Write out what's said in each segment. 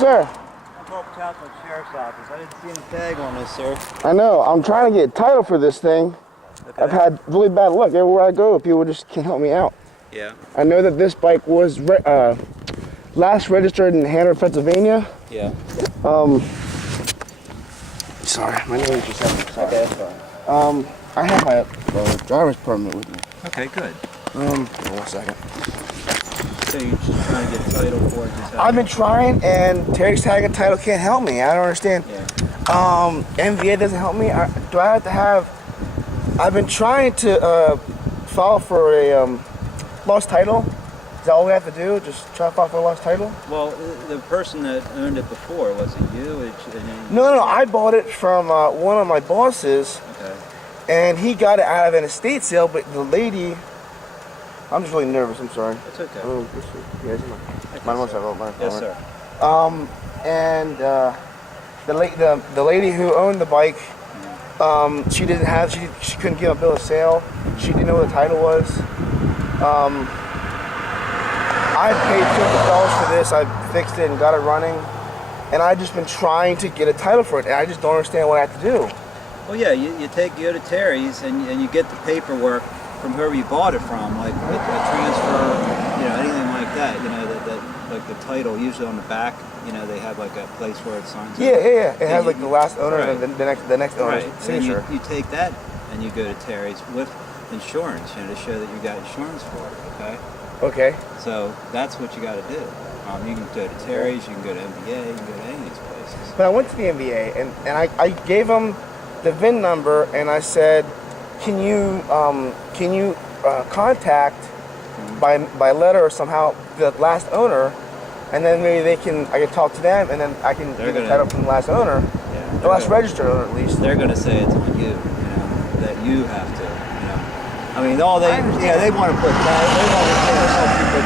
sir. I'm Hope Catholic Sheriff's Office. I didn't see any tag on this, sir. I know. I'm trying to get a title for this thing. Okay. I've had really bad luck everywhere I go. People just can't help me out. Yeah. I know that this bike was last registered in Hanover, Pennsylvania. Yeah. Sorry, my name is just sorry. Okay, that's fine. I have my driver's permit with me. Okay, good. 1 second. So you're just trying to get title for it? I've been trying, and Terry's tag and title can't help me. I don't understand. Yeah. MVA doesn't help me. Do I have to have? I've been trying to file for a lost title. Is that all we have to do? Just try to file for a lost title? Well, the person that owned it before, was it you? No. I bought it from one of my bosses. Okay. And he got it out of an estate sale, but the lady, I'm just really nervous, I'm sorry. It's okay. Yes, sir. And the lady who owned the bike, she couldn't give a bill of sale. She didn't know what the title was. I paid $50 for this, I fixed it and got it running. And I've just been trying to get a title for it, and I just don't understand what I have to do. Well, yeah, you go to Terry's and you get the paperwork from whoever you bought it from, like a transfer, anything like that. Like the title, usually on the back, they have like a place where it signs. Yeah. It has like the last owner and the next owner's signature. And you take that and you go to Terry's with insurance, to show that you got insurance for it. Okay. Okay. So that's what you got to do. You can go to Terry's, you can go to MBA, you can go to any of these places. But I went to the MBA and I gave them the VIN number, and I said, can you contact by letter or somehow the last owner, and then maybe I can talk to them, and then I can get the title from the last owner, the last registered owner at least. They're going to say it's on you, that you have to, I mean, they want to put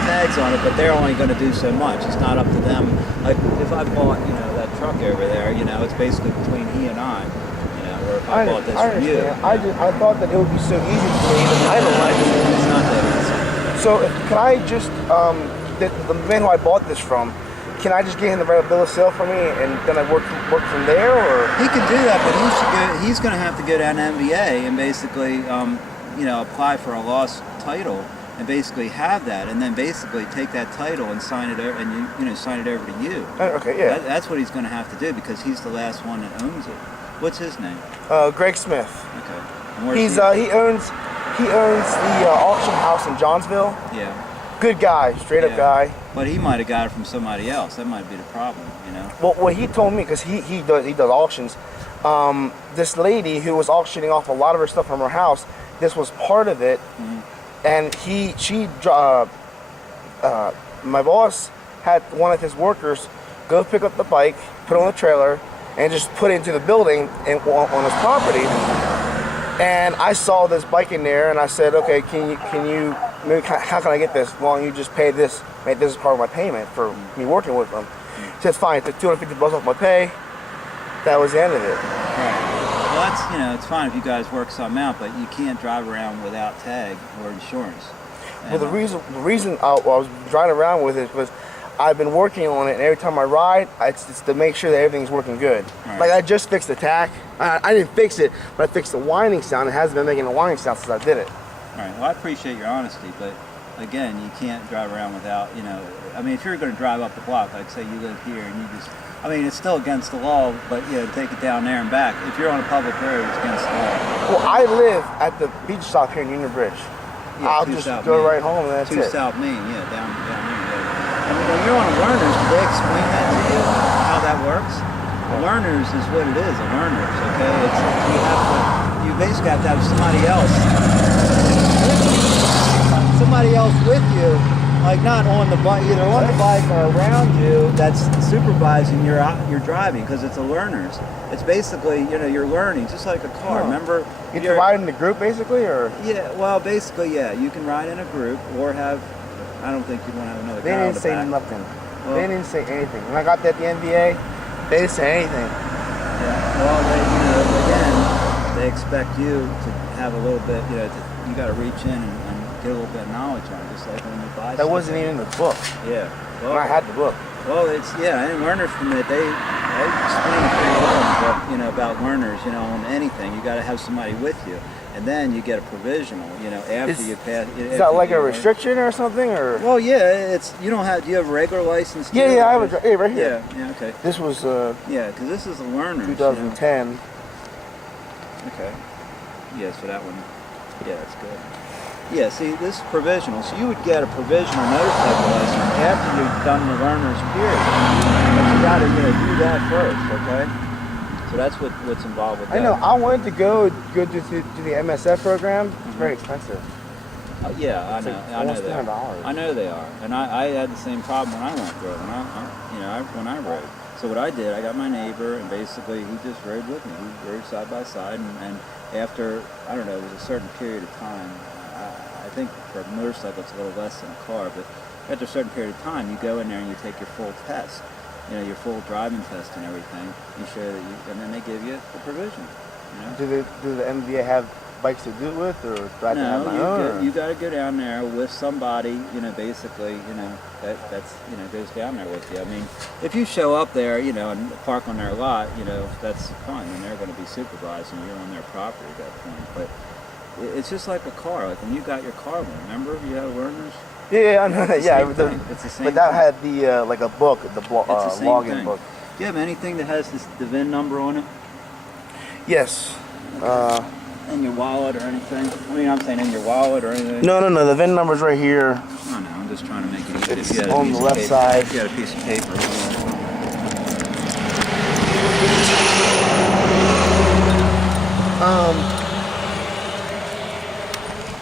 tags on it, but they're only going to do so much. It's not up to them. Like if I bought, that truck over there, it's basically between he and I. Or if I bought this from you. I thought that it would be so easy for me to title It's not that easy. So can I just, the man who I bought this from, can I just get him to write a bill of sale for me and then I work from there, or? He can do that, but he's going to have to go down to MBA and basically, apply for a lost title and basically have that, and then basically take that title and sign it over, and sign it over to you. Okay, yeah. That's what he's going to have to do because he's the last one that owns it. What's his name? Greg Smith. Okay. He owns the auction house in Johnsville. Yeah. Good guy, straight up guy. But he might have got it from somebody else. That might be the problem, Well, what he told me, because he does auctions. This lady who was auctioning off a lot of her stuff from her house, this was part of it, and my boss had one of his workers go pick up the bike, put it on the trailer, and just put it into the building on his property. And I saw this bike in there, and I said, okay, how can I get this? Well, you just pay this, make this as part of my payment for me working with them. He said, fine, took $250 off my pay. That was the end of it. Right. Well, that's, it's fine if you guys work something out, but you can't drive around without tag or insurance. Well, the reason I was driving around with it was I've been working on it, and every time I ride, it's to make sure that everything's working good. Right. Like I just fixed the tack. I didn't fix it, but I fixed the whining sound. It hasn't been making a whining sound since I did it. All right. Well, I appreciate your honesty, but again, you can't drive around without, I mean, if you're going to drive up the block, like say you live here and you just, I mean, it's still against the law, but take it down there and back. If you're on a public road, it's against the law. Well, I live at the beach stop here in Union Bridge. Yeah, I'll just go right home and that's it. 2 South Main, down there. I mean, when you're on a learners, do they explain that to you, how that works? A learners is what it is, a learners, okay? You basically have to have somebody else with you, like not on the bike, either on the bike or around you, that's supervising your driving, because it's a learners. It's basically, you're learning, just like a car. Remember? You can ride in a group, basically, or? Yeah, well, basically, yeah. You can ride in a group or have. I don't think you'd want to have another guy on the back. They didn't say nothing. Well, they didn't say anything. When I got there at the NBA, they didn't say anything. Yeah. Well, again, they expect you to have a little bit. You got to reach in and get a little bit of knowledge on it, just like when you buy. That wasn't even in the book. Yeah. Well, I had the book. Well, it's and learners permit. They explain it pretty well, but, about learners. On anything, you got to have somebody with you, and then you get a provisional. After you pass. Is that like a restriction or something, or? Well, yeah, it's you don't have. Do you have a regular license? Too? Yeah, I have a right here. Yeah, okay. This was because this is a learner. 2010. Okay. Yeah, so that one. Yeah, that's good. Yeah, see, this is provisional. So you would get a provisional motorcycle license after you've done the learner's period. But you got to do that first, okay? So that's what's involved with that. I know. I wanted to go to the MSF program. It's very expensive. Yeah, I It's know. like I know almost they are. $100. I know they are, and I had the same problem when I went through it. When I rode. So what I did, I got my neighbor, and basically he just rode with me. We rode side by side, and after it was a certain period of time. I think for a motorcycle it's a little less than a car, but after a certain period of time, you go in there and you take your full test, your full driving test and everything. You show that and then they give you the provision. Do the MVA have bikes to do it with, or do I have to have my own? You got to go down there with somebody, basically, that's goes down there with you. I mean, if you show up there, and park on their lot, that's fine, and they're going to be supervising. You're on their property at that point, but. It's just like a car. Like when you got your car loan, remember you had learners? Yeah, I know. Yeah, it's the same. But that thing. had the like a book, the login thing. book. Do you have anything that has the VIN number on it? Yes. In your wallet or anything? I mean, I'm saying in your wallet or anything. No. The VIN number's right here. I know. I'm just trying to make it easy. It's if you had on the left side. If you had a piece of paper.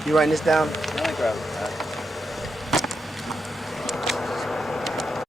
You writing this down?